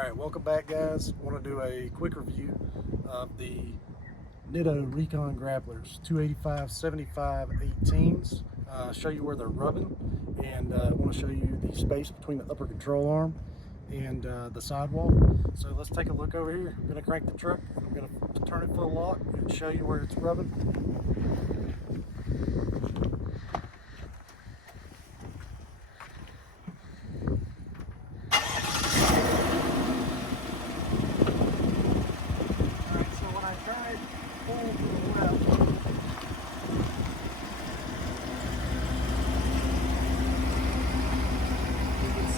Alright, welcome back guys. I want to do a quick review of the Nitto Recon Grapplers 285, 75, 18s. Show you where they're rubbing, and I want to show you the space between the upper control arm and the sidewall. So let's take a look over here. I'm going to crank the truck, I'm going to turn it full lock and show you where it's rubbing.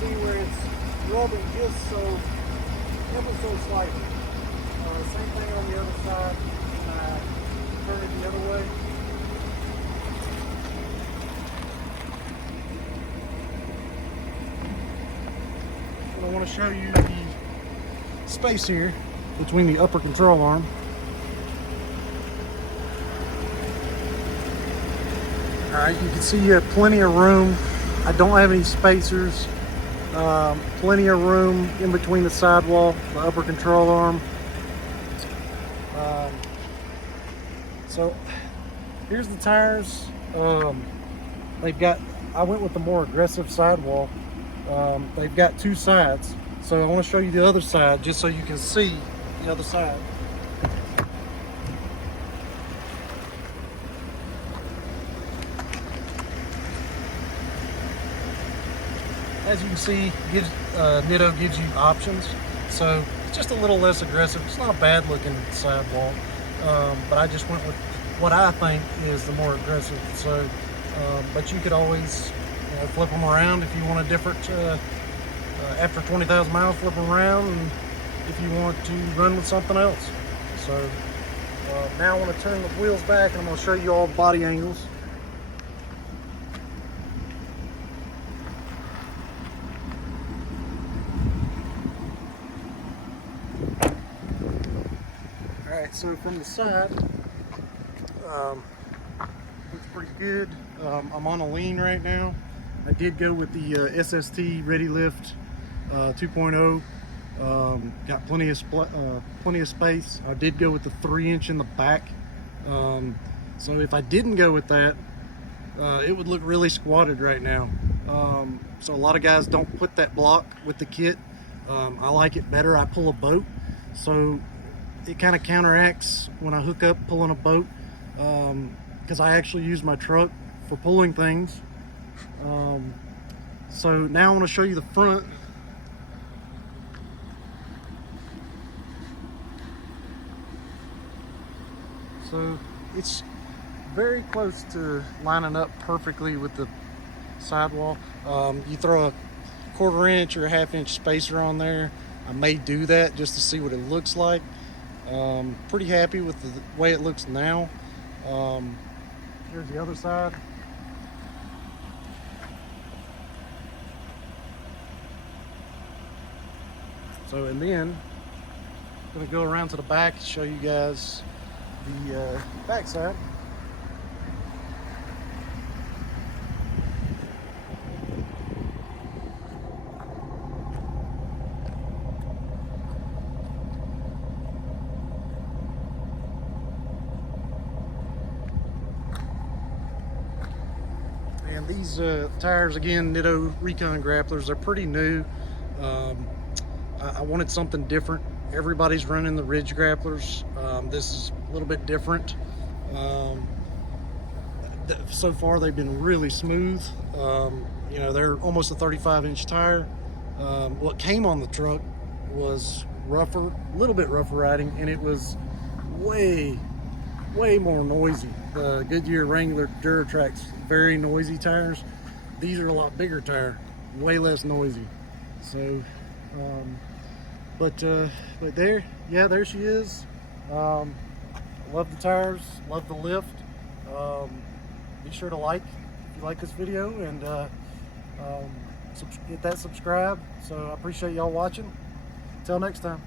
See where it's rubbing just ever so slightly. Same thing on the other side. Turn it the other way. And I want to show you the space here between the upper control arm. Alright, you can see you have plenty of room. I don't have any spacers. Plenty of room in between the sidewall, the upper control arm. So here's the tires. I went with the more aggressive sidewall. They've got two sides. So I want to show you the other side just so you can see the other side. As you can see, Nitto gives you options, so it's just a little less aggressive. It's not a bad looking sidewall, but I just went with what I think is the more aggressive. So, but you could always flip them around if you want a different, after 20,000 miles, flip them around, and if you want to run with something else. So now I want to turn the wheels back and I'm going to show you all the body angles. Alright, so from the side, looks pretty good. I'm on a lean right now. I did go with the SST ReadyLift 2.0. Got plenty of space. I did go with the 3-inch in the back. So if I didn't go with that, it would look really squatted right now. So a lot of guys don't put that block with the kit. I like it better. I pull a boat, so it kind of counteracts when I hook up pulling a boat, because I actually use my truck for pulling things. So now I want to show you the front. So it's very close to lining up perfectly with the sidewall. You throw a 1/4 inch or a 1/2 inch spacer on there. I may do that just to see what it looks like. Pretty happy with the way it looks now. Here's the other side. So, and then I'm going to go around to the back and show you guys the back side. And these tires, again, Nitto Recon Grapplers, they're pretty new. I wanted something different. Everybody's running the Ridge Grapplers. This is a little bit different. So far, they've been really smooth. They're almost a 35-inch tire. What came on the truck was rougher, a little bit rougher riding, and it was way more noisy. The Goodyear Wrangler Duratrax, very noisy tires. These are a lot bigger tire, way less noisy. So, but there she is. Love the tires, love the lift. Be sure to like if you like this video, and hit that subscribe. So I appreciate y'all watching. Until next time.